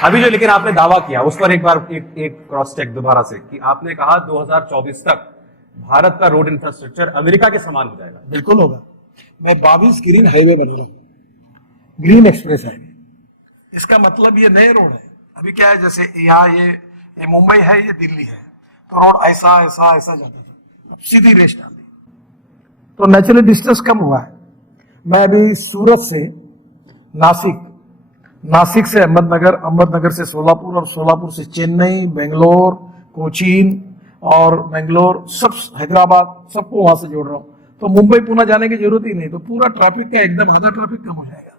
अभी जो लेकिन आपने दावा किया उस पर एक बार एक क्रॉस चेक दोबारा से कि आपने कहा 2024 तक भारत का रोड इंफ्रास्ट्रक्चर अमेरिका के समान हो जाएगा। बिल्कुल होगा। मैं 22 ग्रीन हाईवे बनेगा, ग्रीन एक्सप्रेस हाईवे। इसका मतलब ये नए रोड है। अभी क्या है, जैसे यहाँ ये मुंबई है, ये दिल्ली है, तो रोड ऐसा ऐसा ऐसा जाता था, अब सीधी रेस डाल दी, तो नेचुरली डिस्टेंस कम हुआ है। मैं अभी सूरत से नासिक, नासिक से अहमदनगर, अहमदनगर से सोलापुर और सोलापुर से चेन्नई, बेंगलोर, कोचीन और बेंगलोर, सब हैदराबाद, सबको वहां से जोड़ रहा हूं। तो मुंबई पुणे जाने की जरूरत ही नहीं, तो पूरा ट्रैफिक का एकदम आधा ट्रैफिक कम हो जाएगा।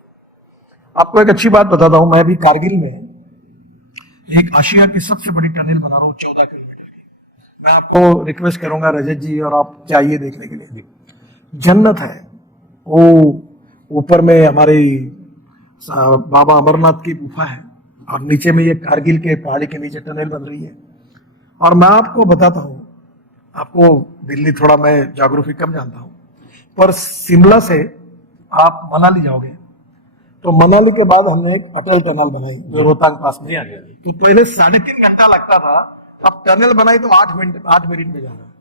आपको एक अच्छी बात बताता हूं, मैं अभी कारगिल में एक आशिया की सबसे बड़ी टनल बना रहा हूँ 14 किलोमीटर की। मैं आपको रिक्वेस्ट करूंगा रजत जी, और आप चाहिए देखने के लिए, जन्नत है वो। ऊपर में हमारे बाबा अमरनाथ की गुफा है और नीचे में ये कारगिल के पहाड़ी के नीचे टनल बन रही है। और मैं आपको बताता हूँ, आपको दिल्ली थोड़ा मैं ज्योग्राफी कम जानता हूँ, पर शिमला से आप मनाली जाओगे तो मनाली के बाद हमने एक अटल टनल बनाई जो रोहतांग पास में। तो पहले 3.5 घंटा लगता था, अब टनल बनाई तो 8 मिनट में जाना।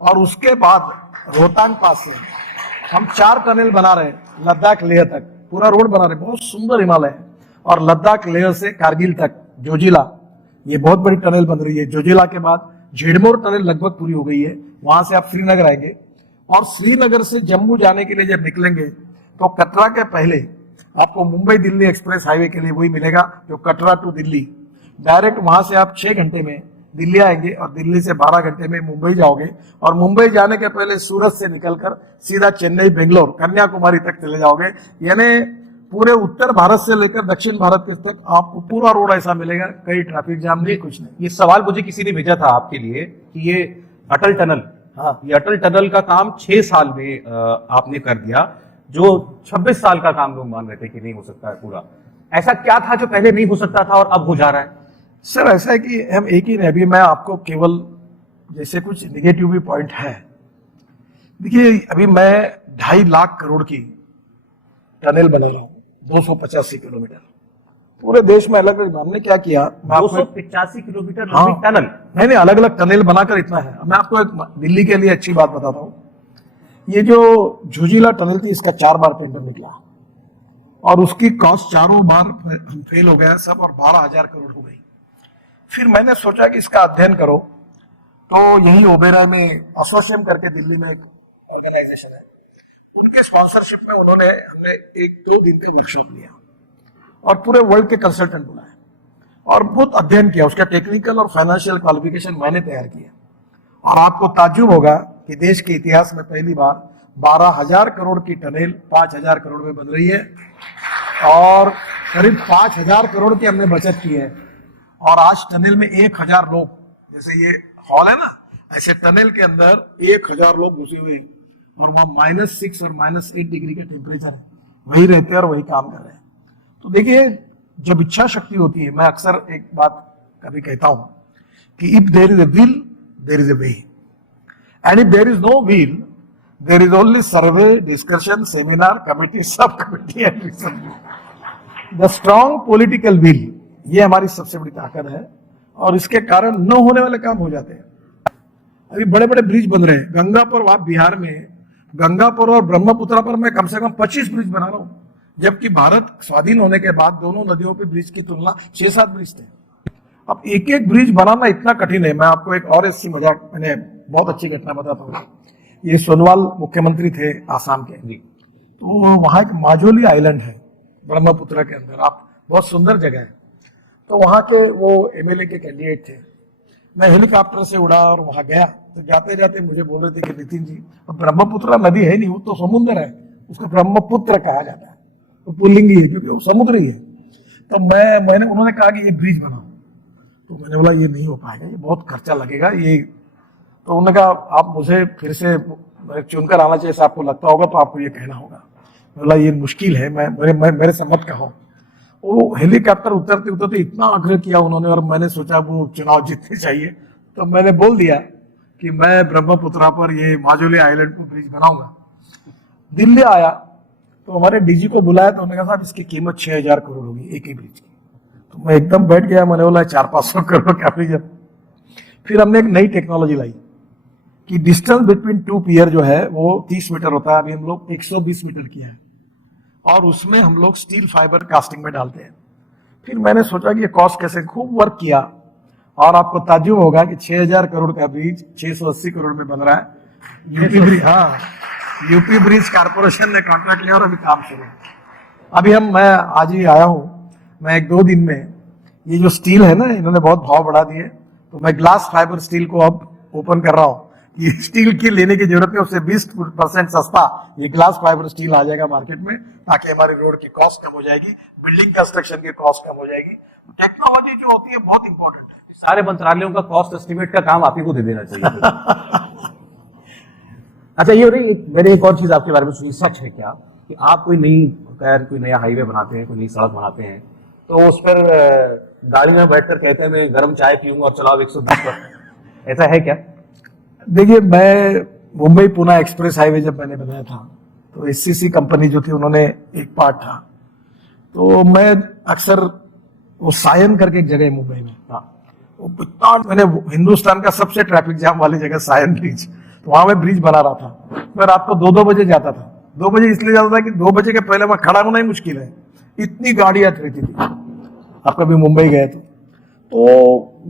और उसके बाद रोहतांग पास से हम 4 टनल बना रहे हैं, लद्दाख लेह तक पूरा रोड बना रहे, बहुत सुंदर हिमालय है। और लद्दाख लेह से कारगिल तक जोजिला, ये बहुत बड़ी टनल बन रही है। जोजिला के बाद झेड़मोर टनल लगभग पूरी हो गई है, वहां से आप श्रीनगर आएंगे। और श्रीनगर से जम्मू जाने के लिए जब निकलेंगे तो कटरा के पहले आपको मुंबई दिल्ली एक्सप्रेस हाईवे के लिए वही मिलेगा, जो कटरा टू दिल्ली डायरेक्ट, वहां से आप 6 घंटे में दिल्ली आएंगे और दिल्ली से 12 घंटे में मुंबई जाओगे। और मुंबई जाने के पहले सूरत से निकलकर सीधा चेन्नई, बेंगलोर, कन्याकुमारी तक चले जाओगे। यानी पूरे उत्तर भारत से लेकर दक्षिण भारत तक आपको पूरा रोड ऐसा मिलेगा, कहीं ट्रैफिक जाम नहीं, कुछ नहीं। ये सवाल मुझे किसी ने भेजा था आपके लिए कि ये अटल टनल, हाँ, ये अटल टनल का काम 6 साल में आपने कर दिया, जो 26 साल का काम लोग मान रहे थे कि नहीं हो सकता है पूरा। ऐसा क्या था जो पहले नहीं हो सकता था और अब हो जा रहा है? सर ऐसा है कि हम एक ही नहीं, अभी मैं आपको केवल जैसे कुछ निगेटिव भी पॉइंट है। देखिए अभी मैं 2.5 लाख करोड़ की टनल बना रहा हूँ, 285 किलोमीटर पूरे देश में। अलग अलग हमने क्या किया, 285 किलोमीटर हाँ, लंबी टनल? नहीं, अलग अलग टनल बनाकर इतना है। मैं आपको एक दिल्ली के लिए अच्छी बात बताता हूँ। ये जो झुझीला टनल थी, इसका 4 बार टेंडर निकला और उसकी कॉस्ट 4 बार हम फेल हो गया सब, और 12,000 करोड़ हो गई। फिर मैंने सोचा कि इसका अध्ययन करो, तो यही ओबेरॉय में एसोसिएशन करके दिल्ली में एक ऑर्गेनाइजेशन है, उनके स्पॉन्सरशिप में उन्होंने हमने 1-2 दिन का वर्कशॉप लिया और पूरे वर्ल्ड के कंसल्टेंट बुलाए और बहुत अध्ययन किया। उसका टेक्निकल और फाइनेंशियल क्वालिफिकेशन मैंने तैयार किया। और आपको ताज्जुब होगा कि देश के इतिहास में पहली बार 12,000 करोड़ की टनल 5,000 करोड़ में बन रही है और करीब 5,000 करोड़ की हमने बचत की है। और आज टनल में 1,000 लोग, जैसे ये हॉल है ना, ऐसे टनल के अंदर 1,000 लोग घुसे हुए हैं और वो -6 और -8 डिग्री का टेम्परेचर है, वही रहते हैं और वही काम कर रहे हैं। तो देखिए जब इच्छा शक्ति होती है, मैं अक्सर एक बात कभी कहता हूं कि if there is a will there is a way, and if there is no will there is only survey, discussion, seminar, committee, sub committee and the strong political will, ये हमारी सबसे बड़ी ताकत है और इसके कारण न होने वाले काम हो जाते हैं। अभी बड़े बड़े ब्रिज बन रहे हैं गंगा पर, वहां बिहार में गंगापुर और ब्रह्मपुत्रा पर मैं कम से कम 25 ब्रिज बना रहा हूं, जबकि भारत स्वाधीन होने के बाद दोनों नदियों पे ब्रिज की तुलना 6-7 ब्रिज थे। अब एक एक ब्रिज बनाना इतना कठिन है। मैं आपको एक और ऐसी मजाक, मैंने बहुत अच्छी घटना बताता हूँ। ये सोनोवाल मुख्यमंत्री थे आसाम के, तो वहां एक माजोली आइलैंड है ब्रह्मपुत्रा के अंदर, आप बहुत सुंदर जगह है। तो वहां के वो एमएलए के कैंडिडेट थे, मैं हेलीकॉप्टर से उड़ा और वहां गया, तो जाते जाते मुझे बोल रहे थे कि नितिन जी, अब ब्रह्मपुत्र नदी है नहीं, वो तो समुद्र है, उसको ब्रह्मपुत्र कहा जाता है, तो पुल्लिंगी है क्योंकि वो समुद्र ही है। तो मैंने उन्होंने कहा कि ये ब्रिज बनाओ, तो मैंने बोला ये नहीं हो पाएगा, ये बहुत खर्चा लगेगा ये। तो उन्होंने कहा आप मुझे फिर से चुनकर आना चाहिए, आपको लगता होगा तो आपको ये कहना होगा। बोला ये मुश्किल है, मेरे से मत कहो। वो हेलीकॉप्टर उतरते उतरते इतना आग्रह किया उन्होंने, और मैंने सोचा वो चुनाव जीतने चाहिए, तो मैंने बोल दिया कि मैं ब्रह्मपुत्रा पर ये माजोली आइलैंड को ब्रिज बनाऊंगा। दिल्ली आया तो हमारे डीजी को बुलाया, तो उन्होंने कहा साहब इसकी कीमत 6,000 करोड़ होगी एक ही ब्रिज की। तो मैं एकदम बैठ गया, मैंने बोला 400-500 करोड़ का भी जब। फिर हमने एक नई टेक्नोलॉजी लाई कि डिस्टेंस बिटवीन टू पियर जो है वो 30 मीटर होता है, अभी हम लोग 120 मीटर किया है, और उसमें हम लोग स्टील फाइबर कास्टिंग में डालते हैं। फिर मैंने सोचा कि ये कॉस्ट कैसे, खूब वर्क किया, और आपको ताज्जुब होगा कि 6000 करोड़ का ब्रिज 680 करोड़ में बन रहा है। यूपी ब्रिज, हाँ, यूपी ब्रिज कारपोरेशन ने कॉन्ट्रैक्ट लिया और अभी काम शुरू है। अभी मैं आज ही आया हूं, मैं 1-2 दिन में, ये जो स्टील है ना, इन्होंने बहुत भाव बढ़ा दिए, तो मैं ग्लास फाइबर स्टील को अब ओपन कर रहा हूं कि स्टील की लेने की जरूरत है, उससे 20% सस्ता ये ग्लास फाइबर स्टील आ जाएगा मार्केट में, ताकि हमारी रोड की कॉस्ट कम हो जाएगी, बिल्डिंग कंस्ट्रक्शन की कॉस्ट कम हो जाएगी। टेक्नोलॉजी जो होती है बहुत इंपॉर्टेंट है। सारे मंत्रालयों का कॉस्ट एस्टिमेट का काम आप ही को दे देना चाहिए। अच्छा, ये रही मैंने एक और चीज आपके बारे में सुनी, सच है क्या कि आप कोई नया हाईवे बनाते हैं, कोई नई सड़क बनाते हैं, तो उस पर गाड़ी में बैठकर कहते हैं मैं गर्म चाय पीऊंगा और चलाओ 120 पर, ऐसा है क्या? देखिए, मैं मुंबई पुणे एक्सप्रेस हाईवे जब मैंने बनाया था, तो एससीसी कंपनी जो थी उन्होंने एक पार्ट था, तो मैं अक्सर वो सायन करके एक जगह है मुंबई में, इतना मैंने हिंदुस्तान का सबसे ट्रैफिक जाम वाली जगह सायन ब्रिज, तो वहां मैं ब्रिज बना रहा था। मैं रात को 2-2 बजे जाता था। 2 बजे इसलिए जाता था कि 2 बजे के पहले वहां खड़ा होना ही मुश्किल है, इतनी गाड़ियां रहती थी। आप कभी मुंबई गए तो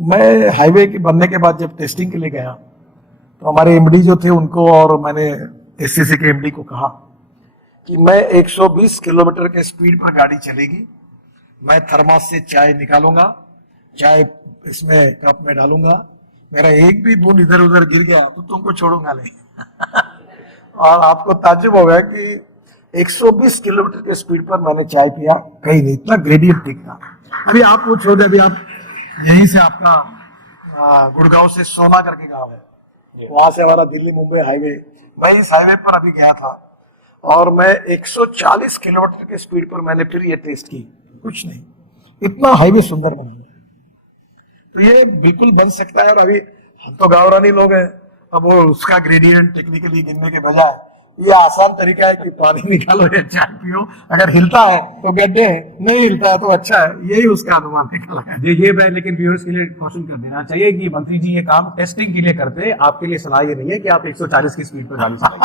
मैं हाईवे के बनने के बाद जब टेस्टिंग के लिए गया, तो हमारे एमडी जो थे उनको, और मैंने एससीसी के एमडी को कहा कि मैं 120 किलोमीटर के स्पीड पर गाड़ी चलेगी, मैं थर्मास से चाय निकालूंगा, चाय इसमें कप में डालूंगा, मेरा एक भी बूंद इधर उधर गिर गया तो तुमको छोड़ूंगा नहीं। और आपको ताज्जुब होगा कि 120 किलोमीटर के स्पीड पर मैंने चाय पिया, कहीं नहीं, इतना ग्रेडियंट दिखता। अभी आप वो छोड़, अभी आप यहीं से आपका गुड़गांव से सोना करके गांव है, वहां से हमारा दिल्ली मुंबई हाईवे, मैं इस हाईवे पर अभी गया था, और मैं 140 किलोमीटर के स्पीड पर मैंने फिर ये टेस्ट की, कुछ नहीं, इतना हाईवे सुंदर बना है। तो ये बिल्कुल बन सकता है। और अभी हम तो गांवरानी लोग हैं, अब वो उसका ग्रेडियंट टेक्निकली गिनने के बजाय ये आसान तरीका है कि पानी निकालो या चाय पियो, अगर हिलता है तो गड्ढे है, नहीं हिलता है तो अच्छा है, यही उसका अनुमान निकला है। ये मैं लेकिन व्यूअर्स के लिए क्वेश्चन कर देना चाहिए कि मंत्री जी ये काम टेस्टिंग के लिए करते हैं, आपके लिए सलाह ये नहीं है कि आप 140 की स्पीड पर गाड़ी चलाइए।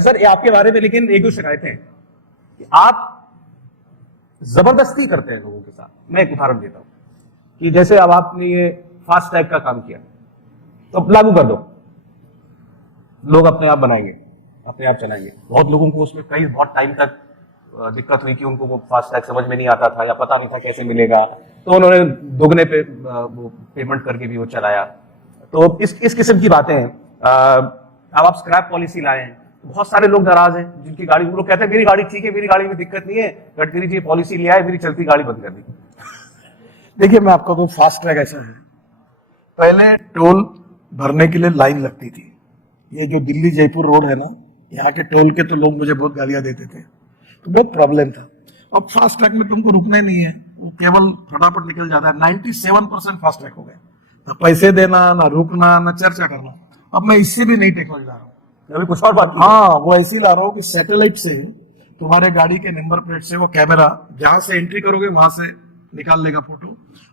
सर, ये आपके बारे में लेकिन 1-2 शिकायतें हैं कि आप जबरदस्ती करते हैं लोगों के साथ। मैं एक उदाहरण देता हूं कि जैसे अब आपने ये फास्ट टैग का काम किया, तो अब लागू कर दो, लोग अपने आप बनाएंगे, अपने आप चलाएंगे। बहुत लोगों को उसमें बहुत टाइम तक दिक्कत हुई कि उनको वो फास्ट टैग समझ में नहीं आता था या पता नहीं था कैसे मिलेगा, तो उन्होंने दोगुने पे वो पेमेंट करके भी वो चलाया। तो इस किस्म की बातें हैं। अब आप स्क्रैप पॉलिसी लाए हैं, बहुत सारे लोग नाराज हैं, जिनकी गाड़ी, वो लोग कहते हैं मेरी गाड़ी ठीक है, मेरी गाड़ी में दिक्कत नहीं है, गडकरी जी पॉलिसी लिया है, मेरी चलती गाड़ी बंद कर दी। देखिए, मैं आपको तो फास्ट ट्रैक ऐसा है, पहले टोल भरने के लिए लाइन लगती थी। ये जो दिल्ली जयपुर रोड है ना, यहाँ के टोल के तो लोग मुझे बहुत गालियां देते थे, तो बहुत प्रॉब्लम था। अब फास्ट ट्रैक में तुमको रुकना ही नहीं है, वो केवल फटाफट निकल जाता है। 97% फास्ट ट्रैक हो गए, तो पैसे देना ना, रुकना ना, चर्चा करना। अब मैं इससे भी नई टेक्नोलॉजी ला रहा हूँ, अभी कुछ और बात, हाँ, वो ऐसी ला रहा हूँ कि सैटेलाइट से तुम्हारे गाड़ी के नंबर प्लेट से वो कैमरा जहां से एंट्री करोगे वहां से निकाल लेगा फोटो,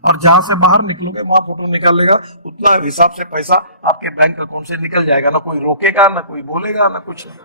और जहां से बाहर निकलोगे वहां फोटो निकाल लेगा। उतना हिसाब से पैसा आपके बैंक अकाउंट से निकल जाएगा, ना कोई रोकेगा, ना कोई बोलेगा, ना कुछ नहीं।